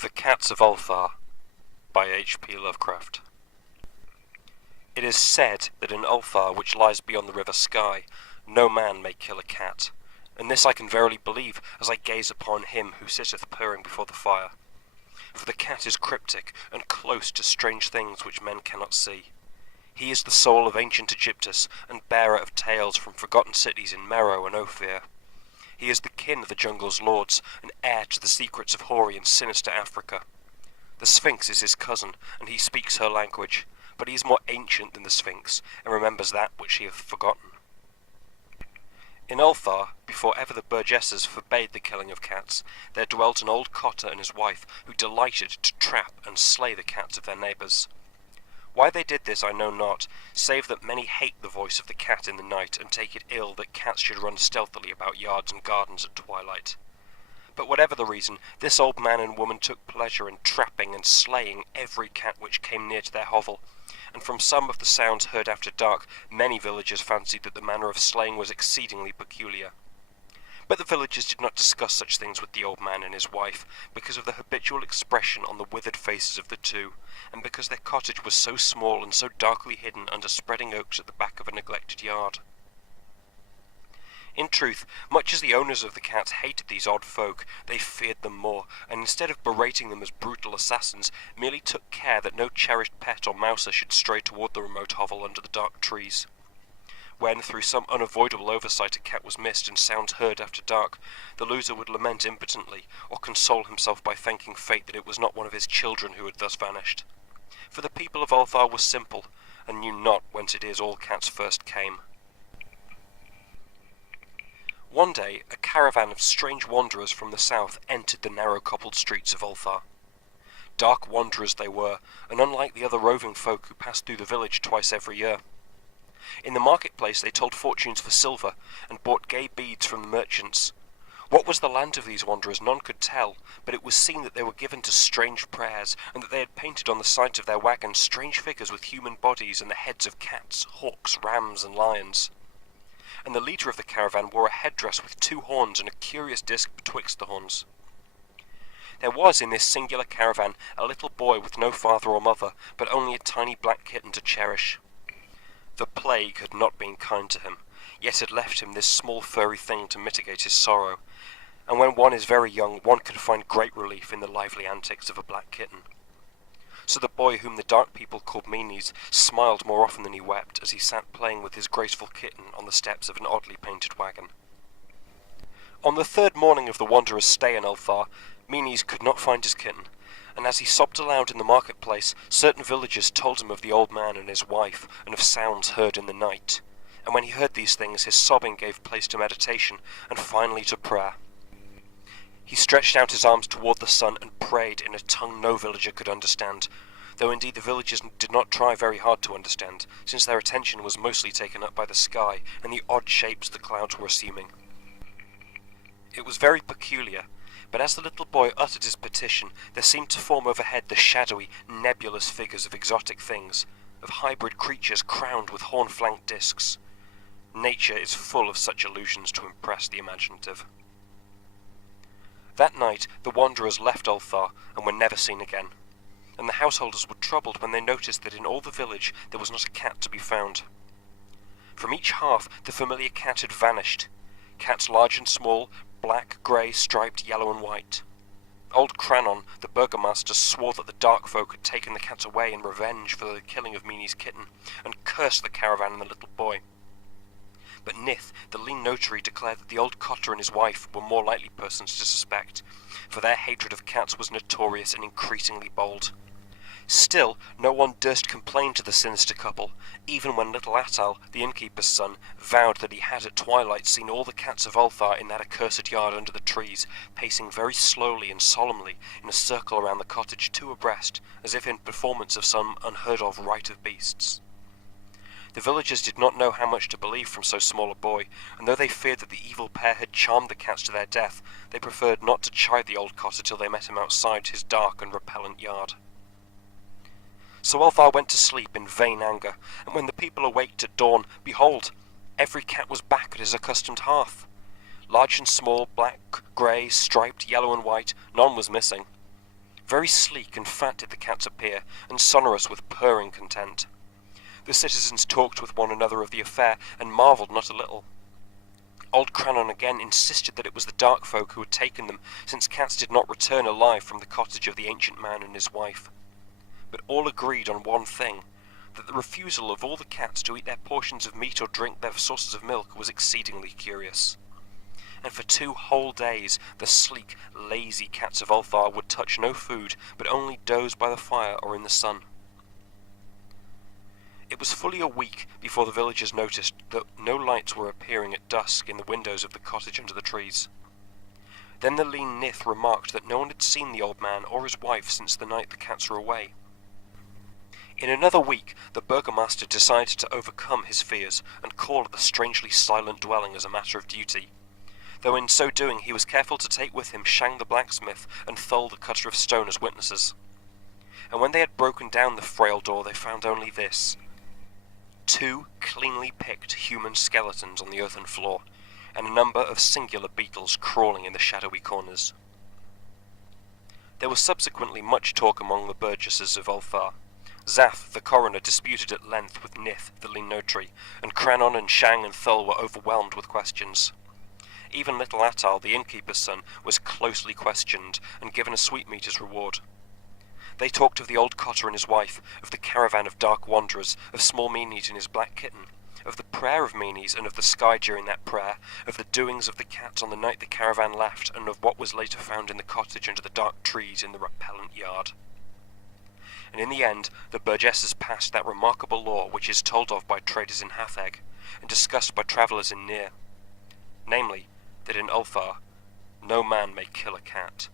The Cats of Ulthar by H.P. Lovecraft. It is said that in Ulthar, which lies beyond the river Skye, no man may kill a cat, and this I can verily believe as I gaze upon him who sitteth purring before the fire. For the cat is cryptic and close to strange things which men cannot see. He is the soul of ancient Egyptus, and bearer of tales from forgotten cities in Meroe and Ophir. He is the kin of the jungle's lords, and heir to the secrets of hoary and sinister Africa. The Sphinx is his cousin, and he speaks her language, but he is more ancient than the Sphinx, and remembers that which he hath forgotten. In Ulthar, before ever the burgesses forbade the killing of cats, there dwelt an old cotter and his wife, who delighted to trap and slay the cats of their neighbours. Why they did this I know not, save that many hate the voice of the cat in the night, and take it ill that cats should run stealthily about yards and gardens at twilight. But whatever the reason, this old man and woman took pleasure in trapping and slaying every cat which came near to their hovel, and from some of the sounds heard after dark, many villagers fancied that the manner of slaying was exceedingly peculiar. But the villagers did not discuss such things with the old man and his wife, because of the habitual expression on the withered faces of the two, and because their cottage was so small and so darkly hidden under spreading oaks at the back of a neglected yard. In truth, much as the owners of the cats hated these odd folk, they feared them more, and instead of berating them as brutal assassins, merely took care that no cherished pet or mouser should stray toward the remote hovel under the dark trees. When, through some unavoidable oversight, a cat was missed and sounds heard after dark, the loser would lament impotently, or console himself by thanking fate that it was not one of his children who had thus vanished. For the people of Ulthar were simple, and knew not whence it is all cats first came. One day, a caravan of strange wanderers from the south entered the narrow cobbled streets of Ulthar. Dark wanderers they were, and unlike the other roving folk who passed through the village twice every year. In the marketplace they told fortunes for silver, and bought gay beads from the merchants. What was the land of these wanderers none could tell, but it was seen that they were given to strange prayers, and that they had painted on the sides of their wagons strange figures with human bodies and the heads of cats, hawks, rams, and lions. And the leader of the caravan wore a headdress with 2 horns and a curious disc betwixt the horns. There was in this singular caravan a little boy with no father or mother, but only a tiny black kitten to cherish. The plague had not been kind to him, yet had left him this small furry thing to mitigate his sorrow, and when one is very young one can find great relief in the lively antics of a black kitten. So the boy, whom the dark people called Meanies, smiled more often than he wept as he sat playing with his graceful kitten on the steps of an oddly painted wagon. On the 3rd morning of the wanderer's stay in Ulthar, Meanies could not find his kitten, and as he sobbed aloud in the marketplace, certain villagers told him of the old man and his wife, and of sounds heard in the night. And when he heard these things, his sobbing gave place to meditation, and finally to prayer. He stretched out his arms toward the sun and prayed in a tongue no villager could understand, though indeed the villagers did not try very hard to understand, since their attention was mostly taken up by the sky and the odd shapes the clouds were assuming. It was very peculiar, but as the little boy uttered his petition, there seemed to form overhead the shadowy, nebulous figures of exotic things, of hybrid creatures crowned with horn-flanked discs. Nature is full of such illusions to impress the imaginative. That night the wanderers left Ulthar and were never seen again, and the householders were troubled when they noticed that in all the village there was not a cat to be found. From each hearth the familiar cat had vanished, cats large and small, black, grey, striped, yellow and white. Old Crannon, the burgomaster, swore that the dark folk had taken the cat away in revenge for the killing of Meanie's kitten, and cursed the caravan and the little boy. But Nith, the lean notary, declared that the old cotter and his wife were more likely persons to suspect, for their hatred of cats was notorious and increasingly bold. Still, no one durst complain to the sinister couple, even when little Atal, the innkeeper's son, vowed that he had at twilight seen all the cats of Ulthar in that accursed yard under the trees, pacing very slowly and solemnly in a circle around the cottage 2 abreast, as if in performance of some unheard-of rite of beasts. The villagers did not know how much to believe from so small a boy, and though they feared that the evil pair had charmed the cats to their death, they preferred not to chide the old cotter till they met him outside his dark and repellent yard. So Ulthar went to sleep in vain anger, and when the people awaked at dawn, behold, every cat was back at his accustomed hearth. Large and small, black, grey, striped, yellow and white, none was missing. Very sleek and fat did the cats appear, and sonorous with purring content. The citizens talked with one another of the affair, and marvelled not a little. Old Crannon again insisted that it was the dark folk who had taken them, since cats did not return alive from the cottage of the ancient man and his wife. But all agreed on one thing, that the refusal of all the cats to eat their portions of meat or drink their sources of milk was exceedingly curious. And for 2 whole days the sleek, lazy cats of Ulthar would touch no food, but only doze by the fire or in the sun. It was fully a week before the villagers noticed that no lights were appearing at dusk in the windows of the cottage under the trees. Then the lean Nith remarked that no one had seen the old man or his wife since the night the cats were away. In another week, the burgomaster decided to overcome his fears and call at the strangely silent dwelling as a matter of duty, though in so doing he was careful to take with him Shang the blacksmith and Thull the cutter of stone as witnesses. And when they had broken down the frail door, they found only this: 2 cleanly picked human skeletons on the earthen floor, and a number of singular beetles crawling in the shadowy corners. There was subsequently much talk among the burgesses of Ulthar. Zath, the coroner, disputed at length with Nith, the lean notary, and Crannon and Shang and Thull were overwhelmed with questions. Even little Atal, the innkeeper's son, was closely questioned and given a sweetmeat as reward. They talked of the old cotter and his wife, of the caravan of dark wanderers, of small Meanies and his black kitten, of the prayer of Meanies and of the sky during that prayer, of the doings of the cats on the night the caravan left, and of what was later found in the cottage under the dark trees in the repellent yard. And in the end, the burgesses passed that remarkable law which is told of by traders in Hatheg, and discussed by travellers in Nir, namely, that in Ulthar no man may kill a cat.